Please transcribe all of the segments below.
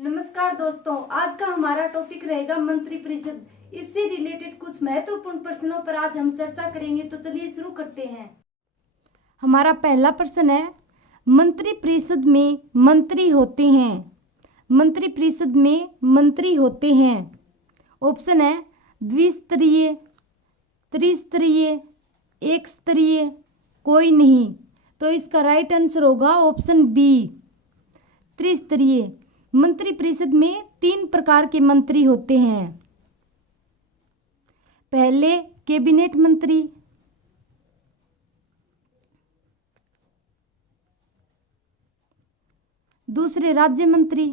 नमस्कार दोस्तों, आज का हमारा टॉपिक रहेगा मंत्रिपरिषद। इससे रिलेटेड कुछ महत्वपूर्ण प्रश्नों पर आज हम चर्चा करेंगे। तो चलिए शुरू करते हैं। हमारा पहला प्रश्न है, मंत्रिपरिषद में मंत्री होते हैं। मंत्रिपरिषद में मंत्री होते हैं। ऑप्शन है द्विस्तरीय, त्रिस्तरीय, एक स्तरीय, कोई नहीं। तो इसका राइट आंसर होगा ऑप्शन बी, त्रिस्तरीय। मंत्रिपरिषद में 3 प्रकार के मंत्री होते हैं। पहले कैबिनेट मंत्री, दूसरे राज्य मंत्री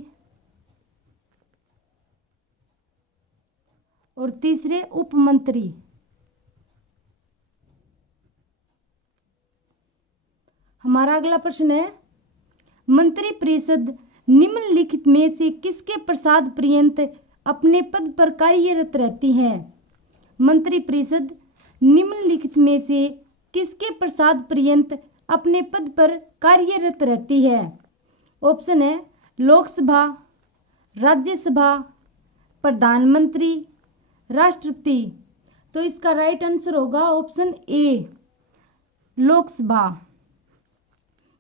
और तीसरे उप मंत्री। हमारा अगला प्रश्न है, मंत्रिपरिषद निम्नलिखित में से किसके प्रसाद पर्यंत अपने पद पर कार्यरत रहती है? मंत्रिपरिषद निम्नलिखित में से किसके प्रसाद पर्यंत अपने पद पर कार्यरत रहती है? ऑप्शन है लोकसभा, राज्यसभा, प्रधानमंत्री, राष्ट्रपति। तो इसका राइट आंसर होगा ऑप्शन ए, लोकसभा।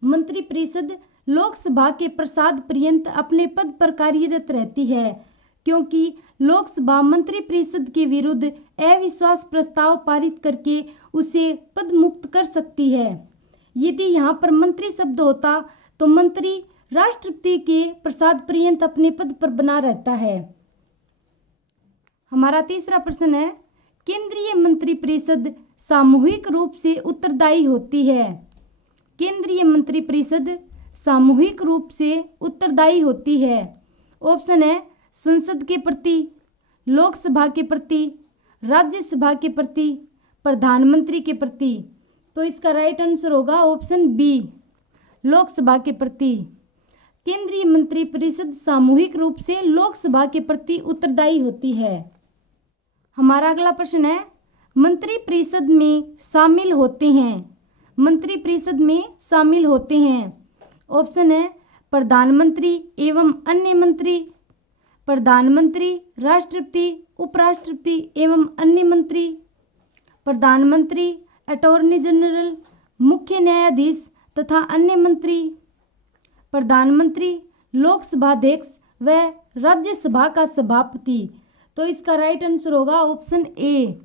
मंत्रिपरिषद लोकसभा के प्रसाद पर्यंत अपने पद पर कार्यरत रहती है, क्योंकि लोकसभा मंत्रिपरिषद के विरुद्ध अविश्वास प्रस्ताव पारित करके उसे पद मुक्त कर सकती है। यदि यहाँ पर मंत्री शब्द होता तो मंत्री राष्ट्रपति के प्रसाद पर्यंत अपने पद पर बना रहता है। हमारा तीसरा प्रश्न है, केंद्रीय मंत्रिपरिषद सामूहिक रूप से उत्तरदायी होती है। केंद्रीय मंत्रिपरिषद सामूहिक रूप से उत्तरदायी होती है। ऑप्शन है संसद के प्रति, लोकसभा के प्रति, राज्यसभा के प्रति, प्रधानमंत्री के प्रति। तो इसका राइट आंसर होगा ऑप्शन बी, लोकसभा के प्रति। केंद्रीय मंत्रिपरिषद सामूहिक रूप से लोकसभा के प्रति उत्तरदायी होती है। हमारा अगला प्रश्न है, मंत्रिपरिषद में शामिल होते हैं। मंत्रिपरिषद में शामिल होते हैं। ऑप्शन है प्रधानमंत्री एवं अन्य मंत्री, प्रधानमंत्री, राष्ट्रपति, उपराष्ट्रपति एवं अन्य मंत्री, प्रधानमंत्री, अटॉर्नी जनरल, मुख्य न्यायाधीश तथा अन्य मंत्री, प्रधानमंत्री, लोकसभा अध्यक्ष व राज्यसभा का सभापति। तो इसका राइट आंसर होगा ऑप्शन ए,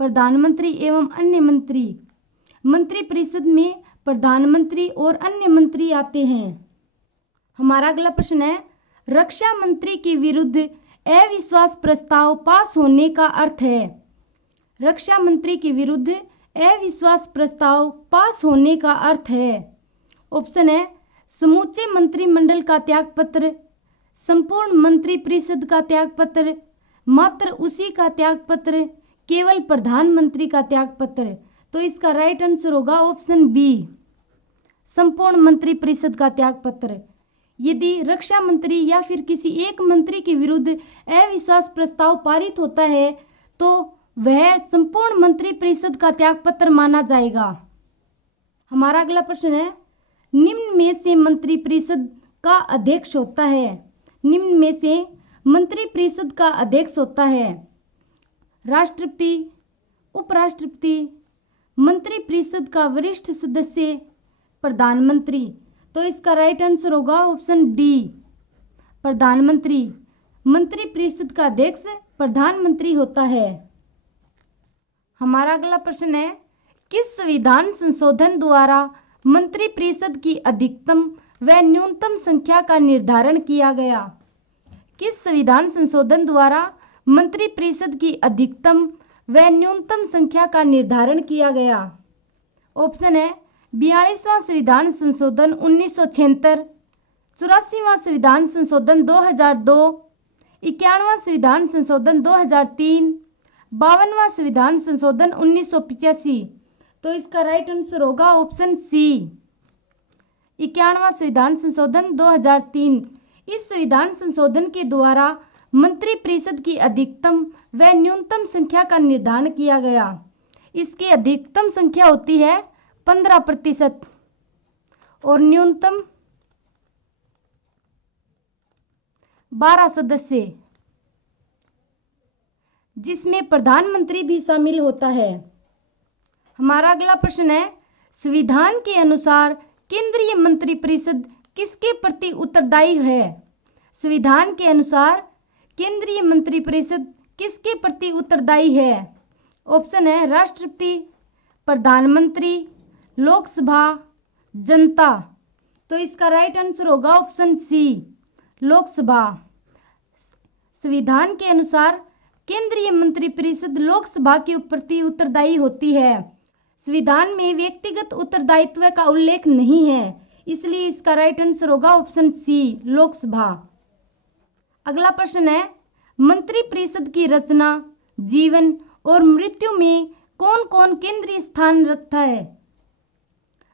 प्रधानमंत्री एवं अन्य मंत्री। मंत्रिपरिषद में प्रधानमंत्री और अन्य मंत्री आते हैं। हमारा अगला प्रश्न है, रक्षा मंत्री के विरुद्ध अविश्वास प्रस्ताव पास होने का अर्थ है। रक्षा मंत्री के विरुद्ध अविश्वास प्रस्ताव पास होने का अर्थ है। ऑप्शन है समूचे मंत्रिमंडल का त्यागपत्र, संपूर्ण मंत्रिपरिषद का त्यागपत्र, मात्र उसी का त्यागपत्र, केवल प्रधानमंत्री का त्यागपत्र। तो इसका राइट आंसर होगा ऑप्शन बी, संपूर्ण मंत्रिपरिषद का त्यागपत्र। यदि रक्षा मंत्री या फिर किसी एक मंत्री के विरुद्ध अविश्वास प्रस्ताव पारित होता है तो वह संपूर्ण मंत्रिपरिषद का त्यागपत्र माना जाएगा। हमारा अगला प्रश्न है, निम्न में से मंत्रिपरिषद का अध्यक्ष होता है। निम्न में से मंत्रिपरिषद का अध्यक्ष होता है राष्ट्रपति, उपराष्ट्रपति, मंत्रिपरिषद का वरिष्ठ सदस्य, प्रधानमंत्री। तो इसका राइट आंसर होगा ऑप्शन डी, प्रधानमंत्री। मंत्रिपरिषद का अध्यक्ष प्रधानमंत्री होता है। हमारा अगला प्रश्न है, किस संविधान संशोधन द्वारा मंत्रिपरिषद की अधिकतम व न्यूनतम संख्या का निर्धारण किया गया? किस संविधान संशोधन द्वारा मंत्रिपरिषद की अधिकतम व न्यूनतम संख्या का निर्धारण किया गया? ऑप्शन है 42वां संविधान संशोधन 1976, 84वां संविधान संशोधन 2002, 51वां संविधान संशोधन 2003, 52वां संविधान संशोधन 1985। तो इसका राइट आंसर होगा ऑप्शन सी, 51वां संविधान संशोधन 2003। इस संविधान संशोधन के द्वारा मंत्रिपरिषद की अधिकतम व न्यूनतम संख्या का निर्धारण किया गया। इसकी अधिकतम संख्या होती है 15% और न्यूनतम 12 सदस्य, जिसमें प्रधानमंत्री भी शामिल होता है। हमारा अगला प्रश्न है, संविधान के अनुसार केंद्रीय मंत्रिपरिषद किसके प्रति उत्तरदायी है? संविधान के अनुसार केंद्रीय मंत्रिपरिषद किसके प्रति उत्तरदायी है? ऑप्शन है राष्ट्रपति, प्रधानमंत्री, लोकसभा, जनता। तो इसका राइट आंसर होगा ऑप्शन सी, लोकसभा। संविधान के अनुसार केंद्रीय मंत्रिपरिषद लोकसभा के प्रति उत्तरदायी होती है। संविधान में व्यक्तिगत उत्तरदायित्व का उल्लेख नहीं है, इसलिए इसका राइट आंसर होगा ऑप्शन सी, लोकसभा। अगला प्रश्न है, मंत्रिपरिषद की रचना, जीवन और मृत्यु में कौन कौन केंद्रीय स्थान रखता है?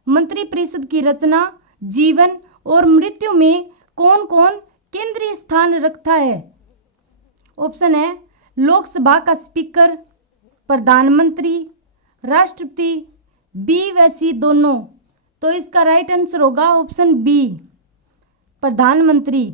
मंत्रिपरिषद की रचना, जीवन और मृत्यु में कौन कौन केंद्रीय स्थान रखता है? ऑप्शन है लोकसभा का स्पीकर, प्रधानमंत्री, राष्ट्रपति, बी व सी दोनों। तो इसका राइट आंसर होगा ऑप्शन बी, प्रधानमंत्री।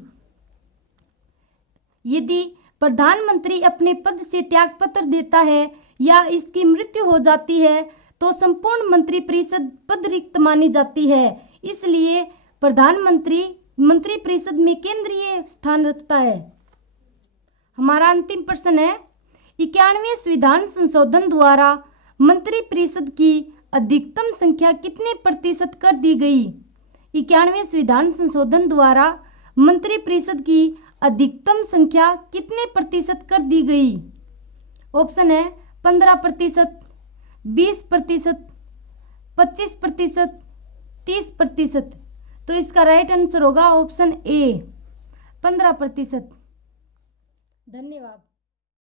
यदि प्रधानमंत्री अपने पद से त्यागपत्र देता है या इसकी मृत्यु हो जाती है तो संपूर्ण मंत्रिपरिषद पद रिक्त मानी जाती है, इसलिए प्रधानमंत्री मंत्रिपरिषद में केंद्रीय स्थान रखता है। हमारा अंतिम प्रश्न है, 91वें संविधान संशोधन द्वारा मंत्रिपरिषद की अधिकतम संख्या कितने प्रतिशत कर दी गई? 91वें संविधान संशोधन द्वारा मंत्रिपरिषद की अधिकतम संख्या कितने प्रतिशत कर दी गई? ऑप्शन है 15%, 20%, 25%, 30%। तो इसका राइट आंसर होगा ऑप्शन ए, 15%। धन्यवाद।